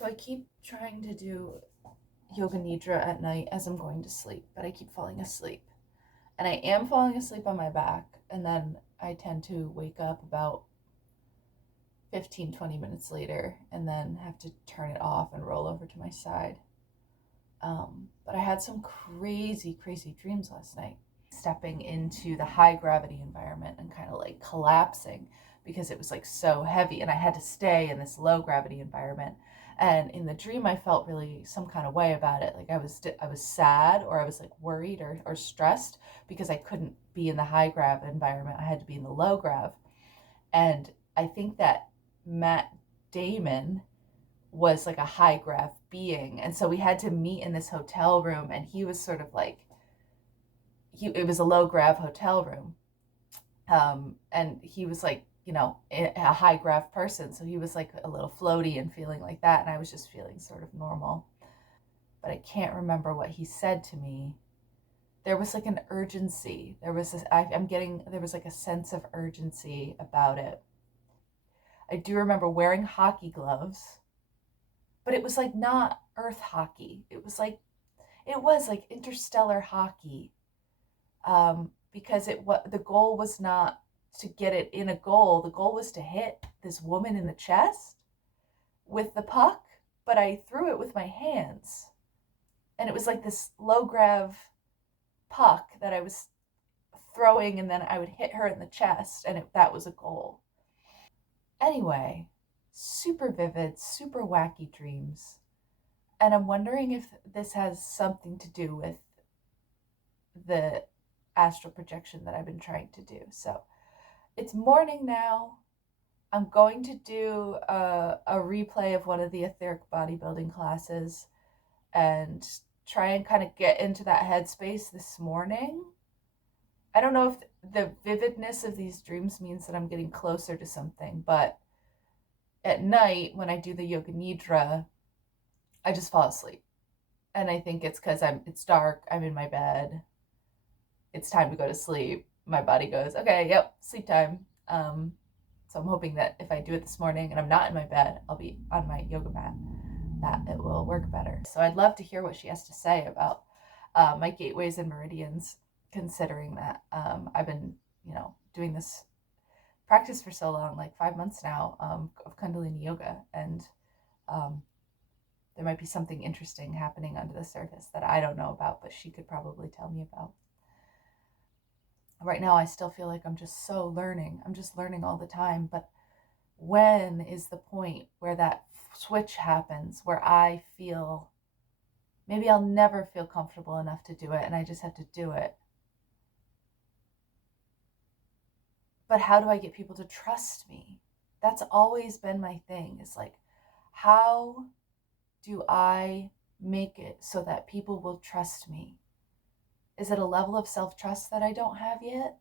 So I keep trying to do yoga nidra at night as I'm going to sleep, but I keep falling asleep. And I am falling asleep on my back, and then I tend to wake up about 15-20 minutes later and then have to turn it off and roll over to my side. But I had some crazy, crazy dreams last night. Stepping into the high gravity environment and kind of like collapsing because it was like so heavy, and I had to stay in this low gravity environment. And in the dream, I felt really some kind of way about it. Like I was sad, or I was like worried or stressed because I couldn't be in the high grav environment. I had to be in the low grav. And I think that Matt Damon was like a high grav being. And so we had to meet in this hotel room, and he was sort of like, it was a low grav hotel room. And he was like, a high grav person. So he was like a little floaty and feeling like that. And I was just feeling sort of normal. But I can't remember what he said to me. There was like an urgency. There was like a sense of urgency about it. I do remember wearing hockey gloves, but it was like not earth hockey. It was like interstellar hockey. Because the goal was not to get it in a goal. The goal was to hit this woman in the chest with the puck, but I threw it with my hands. And it was like this low grav puck that I was throwing, and then I would hit her in the chest, and that was a goal. Anyway, super vivid, super wacky dreams. And I'm wondering if this has something to do with the astral projection that I've been trying to do. So it's morning now. I'm going to do a replay of one of the etheric bodybuilding classes and try and kind of get into that headspace this morning. I don't know if the vividness of these dreams means that I'm getting closer to something, but at night when I do the yoga nidra, I just fall asleep. And I think it's because it's dark, I'm in my bed, it's time to go to sleep. My body goes, okay, yep, sleep time. So I'm hoping that if I do it this morning and I'm not in my bed, I'll be on my yoga mat, that it will work better. So I'd love to hear what she has to say about my gateways and meridians, considering that I've been, doing this practice for so long, like 5 months now, of Kundalini yoga. And there might be something interesting happening under the surface that I don't know about, but she could probably tell me about. Right now, I still feel like I'm just so learning. I'm just learning all the time. But when is the point where that switch happens, where I feel maybe I'll never feel comfortable enough to do it and I just have to do it? But how do I get people to trust me? That's always been my thing. It's like, how do I make it so that people will trust me? Is it a level of self-trust that I don't have yet?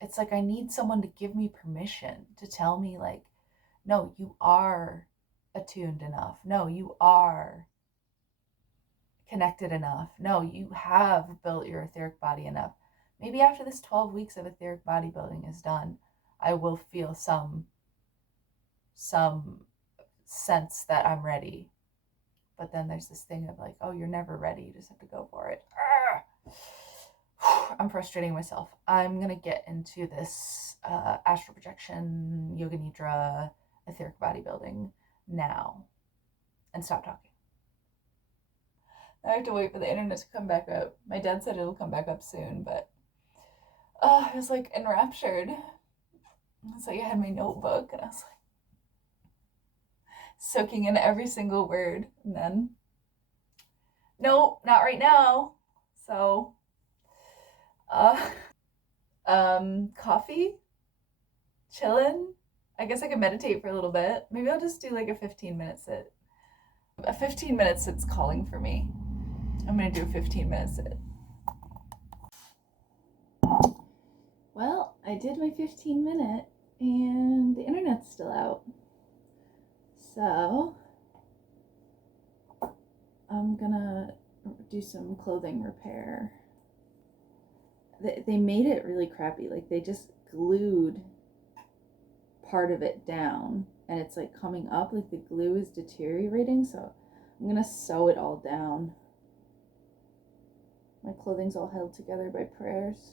It's like I need someone to give me permission to tell me, like, no, you are attuned enough. No, you are connected enough. No, you have built your etheric body enough. Maybe after this 12 weeks of etheric bodybuilding is done, I will feel some sense that I'm ready. But then there's this thing of like, oh, you're never ready. You just have to go for it. I'm frustrating myself. I'm going to get into this astral projection, yoga nidra, etheric bodybuilding now and stop talking. I have to wait for the internet to come back up. My dad said it'll come back up soon, but I was like enraptured. It's like I had my notebook and I was like soaking in every single word, and then nope, not right now. So uh coffee, chilling. I guess I could meditate for a little bit. Maybe I'll just do like a 15-minute sit. A 15-minute sit's calling for me. I'm gonna do a 15-minute sit. Well, I did my 15-minute and the internet's still out. So I'm gonna do some clothing repair. They made it really crappy. Like they just glued part of it down, and it's like coming up, like the glue is deteriorating, so I'm gonna sew it all down. My clothing's all held together by prayers.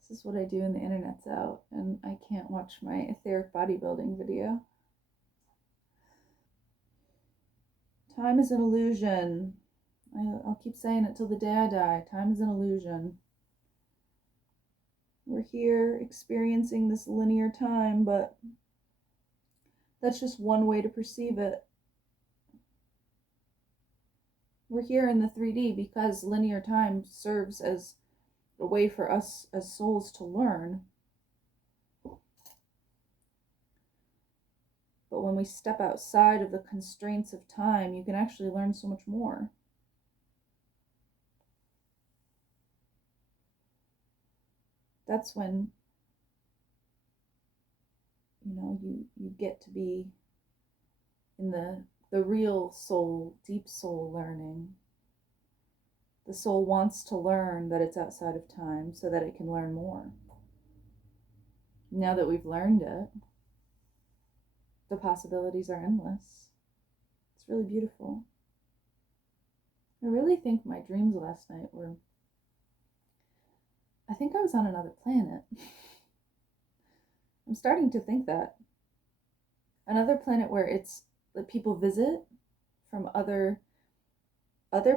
This is what I do when the internet's out and I can't watch my etheric bodybuilding video. Time is an illusion. I'll keep saying it till the day I die. Time is an illusion. We're here experiencing this linear time, but that's just one way to perceive it. We're here in the 3D because linear time serves as a way for us as souls to learn. But when we step outside of the constraints of time, you can actually learn so much more. That's when, you get to be in the real soul, deep soul learning. The soul wants to learn that it's outside of time so that it can learn more. Now that we've learned it, the possibilities are endless. It's really beautiful. I really think my dreams last night were, I think I was on another planet. I'm starting to think that. Another planet where it's that people visit from other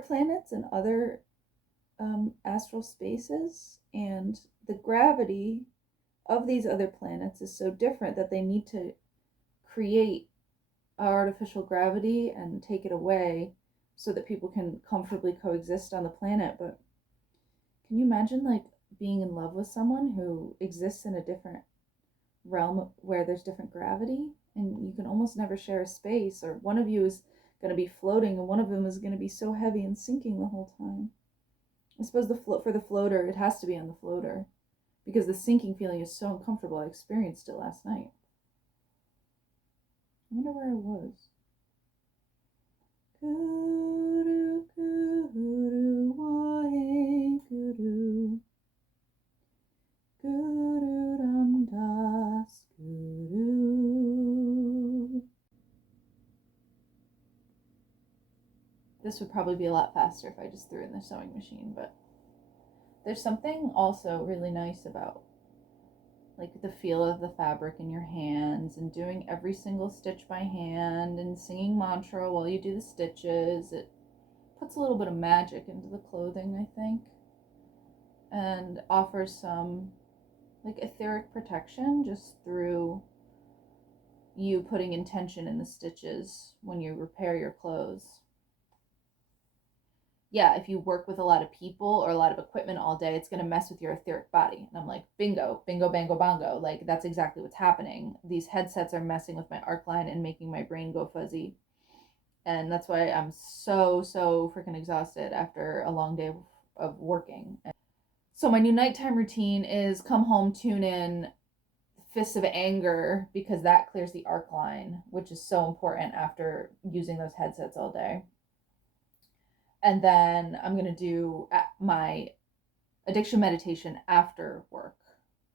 planets and other astral spaces, and the gravity of these other planets is so different that they need to create artificial gravity and take it away so that people can comfortably coexist on the planet. But can you imagine like being in love with someone who exists in a different realm where there's different gravity and you can almost never share a space, or one of you is going to be floating and one of them is going to be so heavy and sinking the whole time? I suppose for the floater, it has to be on the floater because the sinking feeling is so uncomfortable. I experienced it last night. I wonder where I was. Guru, guru, wahe guru. Guru Ram Das Guru. This would probably be a lot faster if I just threw in the sewing machine, but there's something also really nice about like the feel of the fabric in your hands and doing every single stitch by hand and singing mantra while you do the stitches. It puts a little bit of magic into the clothing, I think, and offers some like etheric protection just through you putting intention in the stitches when you repair your clothes. Yeah, if you work with a lot of people or a lot of equipment all day, it's going to mess with your etheric body. And I'm like, bingo, bingo, bango, bongo. Like, that's exactly what's happening. These headsets are messing with my arc line and making my brain go fuzzy. And that's why I'm so freaking exhausted after a long day of working. So my new nighttime routine is come home, tune in Fists of Anger, because that clears the arc line, which is so important after using those headsets all day. And then I'm going to do my addiction meditation after work,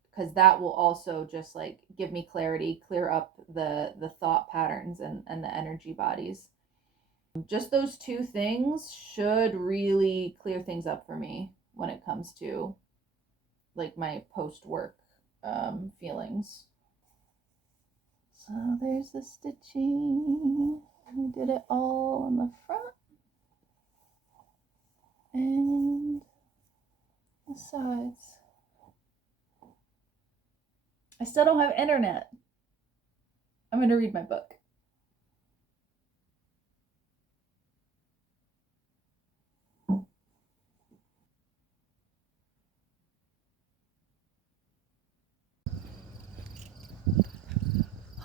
because that will also just like give me clarity, clear up the thought patterns and the energy bodies. Just those two things should really clear things up for me when it comes to like my post-work feelings. So there's the stitching. I did it all on the front and the sides. I still don't have internet. I'm going to read my book.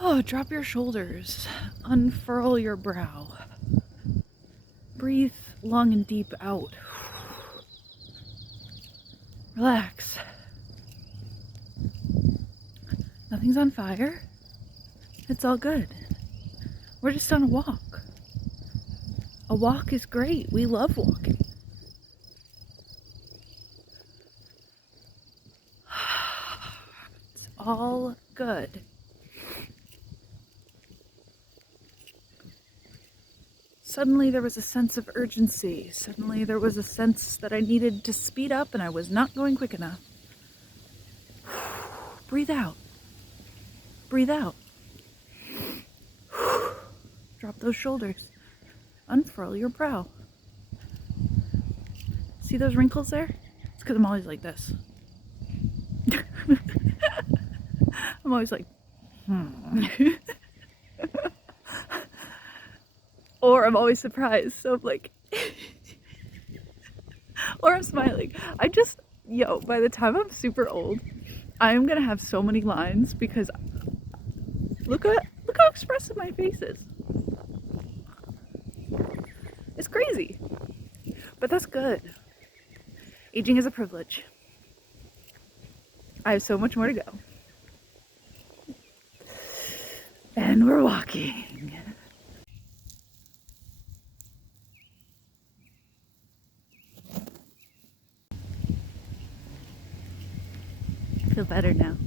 Oh, drop your shoulders. Unfurl your brow. Breathe long and deep out. Relax. Nothing's on fire. It's all good. We're just on a walk. A walk is great. We love walking. It's all good. Suddenly there was a sense of urgency. Suddenly there was a sense that I needed to speed up and I was not going quick enough. Breathe out. Breathe out. Drop those shoulders. Unfurl your brow. See those wrinkles there? It's because I'm always like this. I'm always like, Or I'm always surprised. So I'm like, or I'm smiling. By the time I'm super old, I am gonna have so many lines because look how expressive my face is. It's crazy. But that's good. Aging is a privilege. I have so much more to go. And we're walking. I feel better now.